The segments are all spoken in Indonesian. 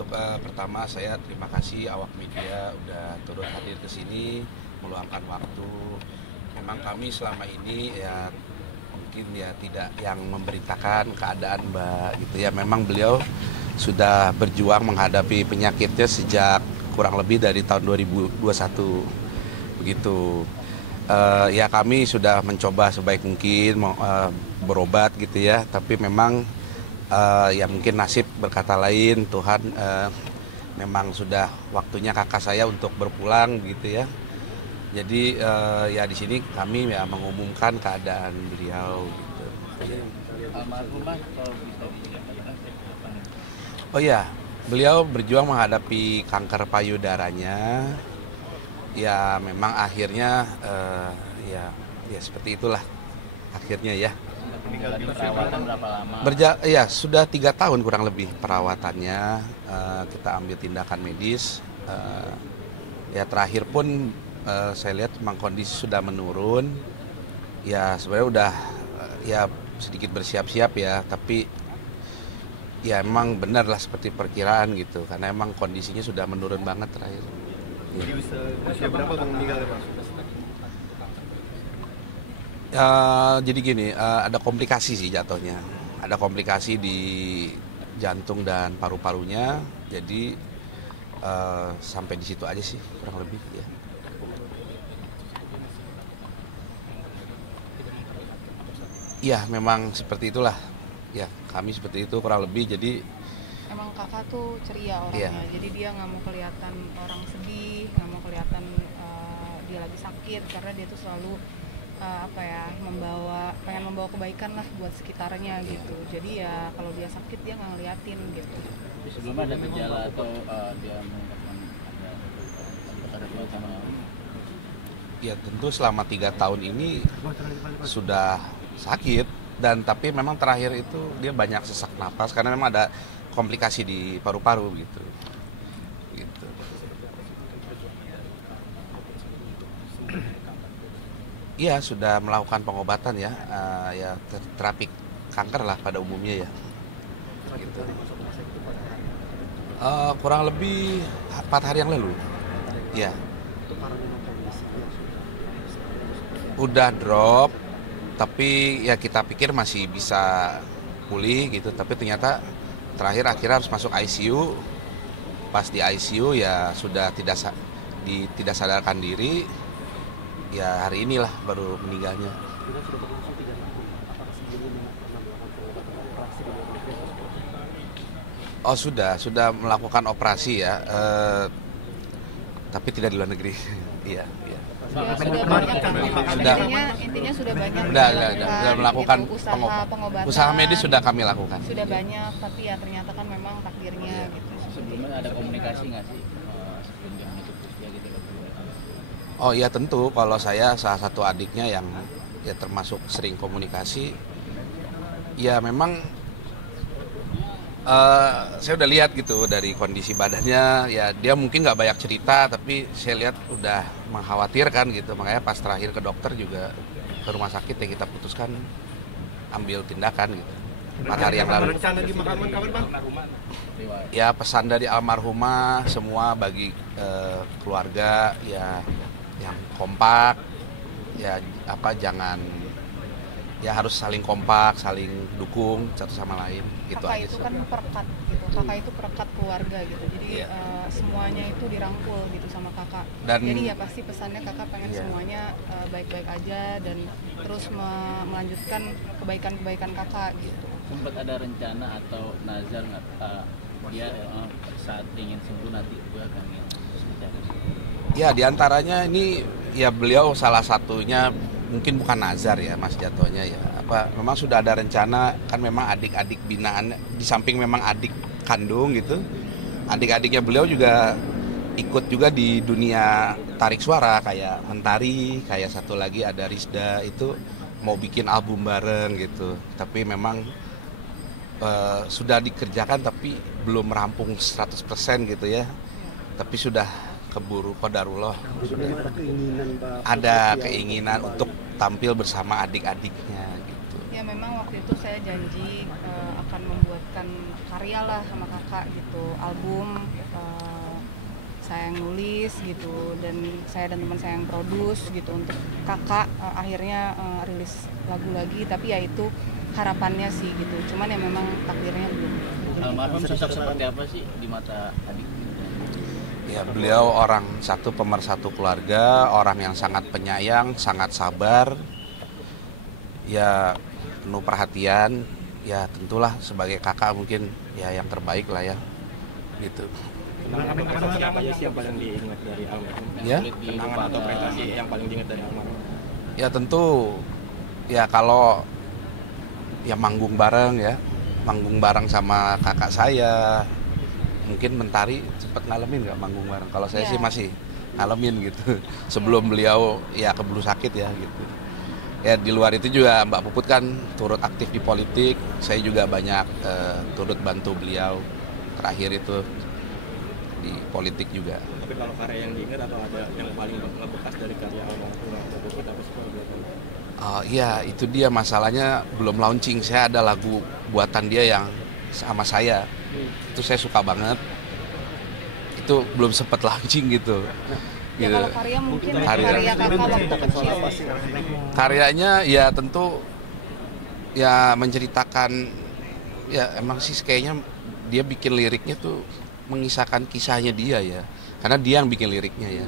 untuk pertama saya terima kasih awak media udah turut hadir ke sini meluangkan waktu. Memang kami selama ini ya mungkin ya tidak yang memberitakan keadaan Mbak gitu ya. Memang beliau sudah berjuang menghadapi penyakitnya sejak kurang lebih dari tahun 2021 begitu. Ya kami sudah mencoba sebaik mungkin berobat gitu ya, tapi memang ya mungkin nasib berkata lain. Tuhan memang sudah waktunya kakak saya untuk berpulang gitu ya. Jadi ya di sini kami ya mengumumkan keadaan beliau gitu. Almarhumah kalau bisa diceritakan apa? Oh ya, beliau berjuang menghadapi kanker payudaranya. Ya memang akhirnya ya seperti itulah akhirnya ya. Menjalani perawatan berapa lama? Ya sudah 3 tahun kurang lebih perawatannya. Kita ambil tindakan medis. Ya terakhir pun saya lihat memang kondisi sudah menurun. Ya sebenarnya udah ya sedikit bersiap-siap ya, tapi ya emang benar lah seperti perkiraan gitu, karena emang kondisinya sudah menurun banget terakhir. Jadi usia berapa Bang meninggal ya Bang? Jadi gini, ada komplikasi sih jatuhnya. Ada komplikasi di jantung dan paru-parunya, jadi sampai di situ aja sih kurang lebih ya. Iya, memang seperti itulah. Ya, kami seperti itu kurang lebih. Jadi Emang kakak tuh ceria orangnya, jadi dia nggak mau kelihatan orang sedih, nggak mau kelihatan dia lagi sakit, karena dia tuh selalu pengen membawa kebaikan lah buat sekitarnya gitu. Jadi ya kalau dia sakit dia nggak ngeliatin gitu. Sebelumnya ada gejala atau dia mengungkapkan ada sama ya tentu selama 3 tahun ini sudah sakit, dan tapi memang terakhir itu dia banyak sesak napas karena memang ada komplikasi di paru-paru gitu. Iya, sudah melakukan pengobatan ya, ya terapi kanker lah pada umumnya ya. Gitu. Kurang lebih 4 hari yang lalu. Ya. Udah drop, tapi ya kita pikir masih bisa pulih gitu, tapi ternyata terakhir akhirnya harus masuk ICU. Pas di ICU ya sudah tidak sadarkan diri. Ya hari inilah baru meninggalnya. Oh sudah melakukan operasi ya, tapi tidak di luar negeri. Iya. Ya, sudah banyak kan? Sudah. Intinya sudah banyak. Sudah melakukan usaha pengobatan. Usaha medis sudah kami lakukan. Sudah banyak, tapi ya ternyata kan memang takdirnya gitu. Sebelumnya ada komunikasi nggak sih sebelum dia menutup usia gitu? Oh iya tentu, kalau saya salah satu adiknya yang ya termasuk sering komunikasi, ya memang saya udah lihat gitu dari kondisi badannya, ya dia mungkin nggak banyak cerita, tapi saya lihat udah mengkhawatirkan gitu, makanya pas terakhir ke dokter juga ke rumah sakit ya kita putuskan ambil tindakan gitu. 4 hari yang lalu. Rencana di makaman kapan Bang? Ya pesan dari almarhumah semua bagi keluarga ya yang kompak, ya jangan ya harus saling kompak, saling dukung satu sama lain gitu Kakak aja. itu kan perekat gitu, kakak itu perekat keluarga gitu, jadi semuanya itu dirangkul gitu sama kakak. Jadi ya pasti pesannya kakak pengen semuanya baik-baik aja dan terus melanjutkan kebaikan-kebaikan kakak gitu. Sempat ada rencana atau nazar nggak dia saat ingin sembuh nanti gue akan Ya diantaranya ini ya beliau salah satunya mungkin bukan nazar ya Mas jatuhnya ya, memang sudah ada rencana kan, memang adik-adik binaan di samping memang adik kandung gitu, adik-adiknya beliau juga ikut juga di dunia tarik suara kayak Mentari, kayak satu lagi ada Rizda, itu mau bikin album bareng gitu, tapi memang sudah dikerjakan tapi belum rampung 100% gitu ya, tapi sudah keburu qadarullah, ada keinginan untuk tampil bersama adik-adiknya gitu. Ya memang waktu itu saya janji akan membuatkan karya lah sama kakak. kakak gitu, album saya yang nulis gitu, dan saya dan teman saya yang produce gitu untuk kakak. Akhirnya rilis lagu lagi, tapi ya itu harapannya sih gitu, cuman ya memang takdirnya belum. Almarhum sosok seperti apa sih di mata adik? Ya, beliau orang satu pemersatu keluarga, orang yang sangat penyayang, sangat sabar, ya penuh perhatian. Ya tentulah sebagai kakak mungkin ya yang terbaik lah ya, gitu. Kenangan siapa aja sih yang paling diingat dari almarhum? Ya, Kenangan atau prestasi yang paling diingat dari almarhum? ya tentu ya kalau ya manggung bareng sama kakak saya. Mungkin Mentari sempat ngalamin nggak manggung bareng? Kalau saya sih masih ngalamin gitu. Sebelum beliau ya keburu sakit ya gitu. Ya di luar itu juga Mbak Puput kan turut aktif di politik. Saya juga banyak turut bantu beliau terakhir itu di politik juga. Tapi kalau karya yang diingat atau ada yang paling ngebekas dari karya almarhum Mbak Puput apa sih? Iya, itu dia masalahnya belum launching. Saya ada lagu buatan dia yang sama saya. Itu saya suka banget. Itu belum sempat launching gitu. Ya kalau karya mungkin karya kakak waktu kecil. Karyanya ya tentu ya menceritakan, ya emang sih kayaknya dia bikin liriknya tuh mengisahkan kisahnya dia ya. Karena dia yang bikin liriknya ya.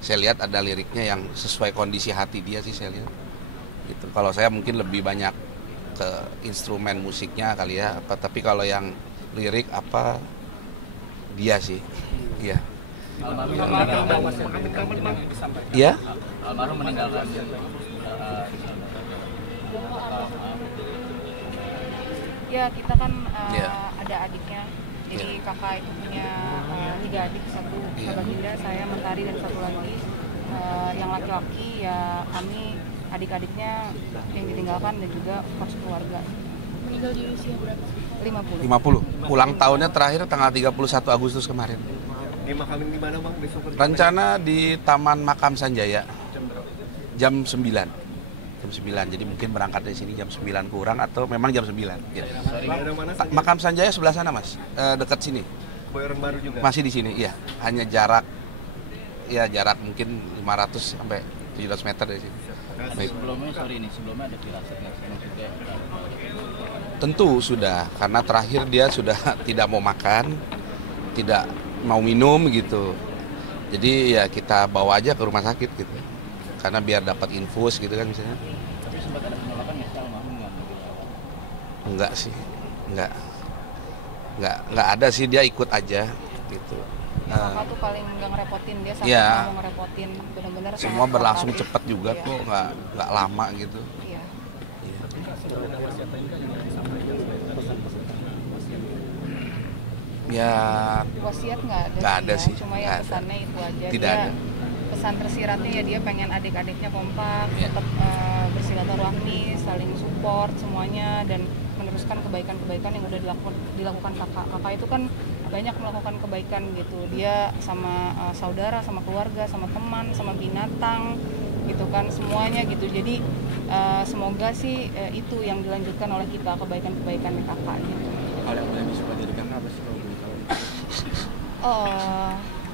Saya lihat ada liriknya yang sesuai kondisi hati dia sih saya lihat. Gitu. Kalau saya mungkin lebih banyak ke instrumen musiknya kali ya, tapi kalau yang lirik apa dia sih, iya. Iya? Almarhum meninggalkan Ya kita kan ada adiknya, jadi kakak itu punya 3 adik, satu Baginda, saya Mentari, dan satu lagi yang laki-laki ya kami adik-adiknya yang ditinggalkan, dan juga kos keluarga. Meninggal di usia berapa? 50. Ulang tahunnya terakhir tanggal 31 Agustus kemarin. Dimakamin di mana Bang besok? Rencana di Taman Makam Sanjaya. Jam 9. Jadi mungkin berangkat dari sini jam 9 kurang atau memang jam 9 gitu. Makam Sanjaya sebelah sana Mas, dekat sini. Kebayoran Baru juga. Masih di sini, iya. Hanya jarak mungkin 500 sampai 700 meter dari sini. Baik. Sebelumnya ada firasat nggak sih maksudnya? Tentu sudah, karena terakhir dia sudah tidak mau makan, tidak mau minum gitu. Jadi ya kita bawa aja ke rumah sakit gitu. Karena biar dapat infus gitu kan misalnya. Tapi sempat ada penolakan nggak sih almarhum nggak mobil awal? Enggak sih, enggak ada sih, dia ikut aja gitu. Kakak tuh paling nggak ngerepotin, dia sampai nggak mau ngerepotin, benar-benar. Semua berlangsung cepat juga kok, nggak lama gitu. Iya. Ya. Wasiat nggak ada sih. Cuma ya pesannya itu aja. Tidak ada. Pesan tersiratnya ya dia pengen adik-adiknya kompak, tetap bersilaturahmi, saling support semuanya, dan meneruskan kebaikan-kebaikan yang udah dilakukan kakak. Kakak itu kan banyak melakukan kebaikan gitu. Dia sama saudara, sama keluarga, sama teman, sama binatang gitu kan, semuanya gitu. Jadi semoga sih itu yang dilanjutkan oleh kita, kebaikan-kebaikan kakak gitu. Hal yang paling disuka dari kakak apa sih kalau boleh tahu?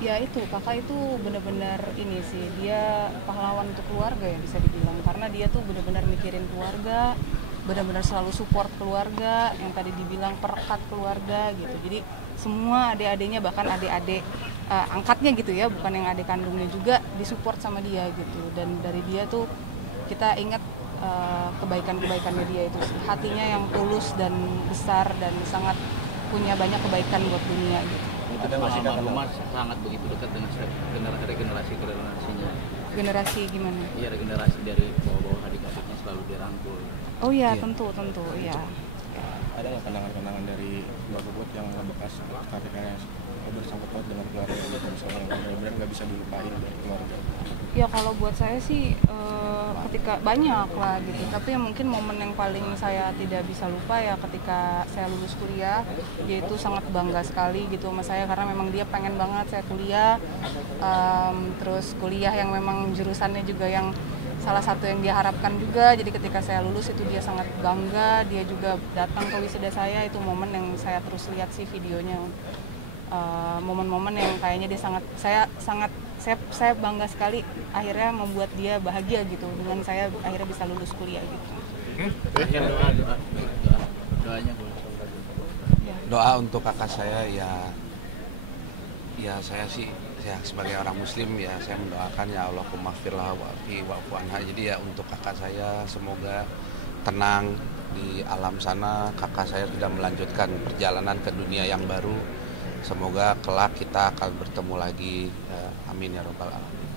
Ya itu, kakak itu benar-benar ini sih, dia pahlawan untuk keluarga ya bisa dibilang, karena dia tuh benar-benar mikirin keluarga, benar-benar selalu support keluarga, yang tadi dibilang perekat keluarga gitu. Jadi semua adik-adiknya, bahkan adik-adik angkatnya gitu ya, bukan yang adik kandungnya juga disupport sama dia gitu. Dan dari dia tuh kita ingat kebaikan-kebaikannya dia itu sih, hatinya yang tulus dan besar dan sangat punya banyak kebaikan buat dunia gitu. Ada masih rumah sangat begitu dekat dengan regenerasinya. Generasi gimana? Iya, regenerasi dari bawah-bawah adik-adiknya selalu dirangkul. Oh iya, tentu iya. Ada nggak kenangan-kenangan dari Mbak Puput yang bekas ketika bersangkut paut dengan keluarga gitu, misalnya benar-benar nggak bisa dilupain dari keluarga? Ya kalau buat saya sih ketika banyak lah gitu, tapi mungkin momen yang paling saya tidak bisa lupa ya ketika saya lulus kuliah. Dia itu sangat bangga sekali gitu sama saya, karena memang dia pengen banget saya kuliah, terus kuliah yang memang jurusannya juga yang salah satu yang dia harapkan juga. Jadi ketika saya lulus itu dia sangat bangga, dia juga datang ke wisuda saya. Itu momen yang saya terus lihat sih videonya, momen-momen yang kayaknya dia saya bangga sekali akhirnya membuat dia bahagia gitu dengan saya akhirnya bisa lulus kuliah gitu. Doanya boleh. Doa untuk kakak saya ya saya sih sebagai orang muslim ya saya mendoakan ya Allahumma firlah wa'fu anha. Jadi ya untuk kakak saya semoga tenang di alam sana, kakak saya sudah melanjutkan perjalanan ke dunia yang baru. Semoga kelak kita akan bertemu lagi. Amin ya rabbal alamin.